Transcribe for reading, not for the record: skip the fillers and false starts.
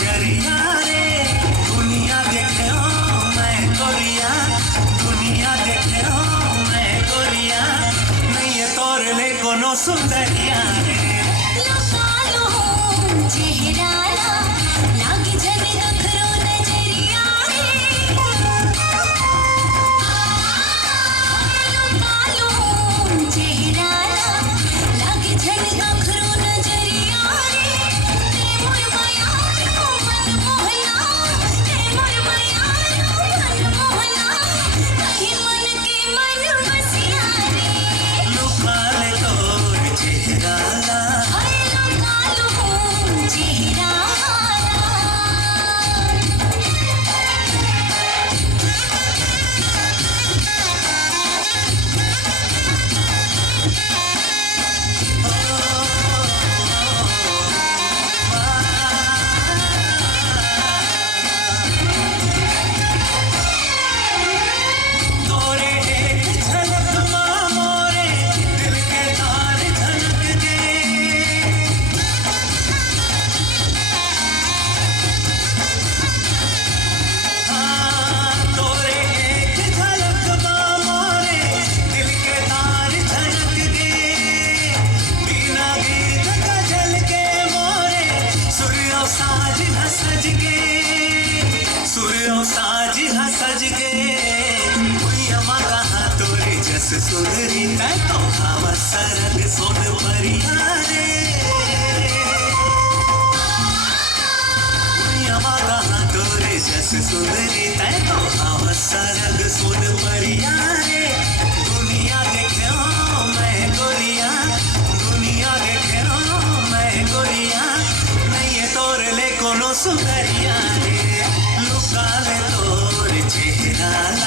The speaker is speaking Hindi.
नजरिया रे दुनिया देखे हो मैं गोरिया दुनिया देखे हो मैं गोरिया नहीं ये तोर ले कोनो सुंदरिया रे लुकालो चेहरा लागी जने नखरो नजरिया रे लुकालो चेहरा लागी जने नखरो नजरिया रे ते मोर बयानो मन मोहना ते मोर बयानो मन मोहना कहीं मन के मन बसिया रे लुका ले तोर चेहरा साज सज के भुइयामा कहाँ तोरे जस सुंदरी तै तो भाव सरग सोन परिया रे भुइयामा कहाँ तोरे जस सुंदरी तै तो भाव सरग सोन परिया रे दुनिया देखे हो मैं गोरिया दुनिया देखे हो मैं गोरिया नहीं ये तोर ले कोनो सुंदरिया रे लुका ले तोर चेहरा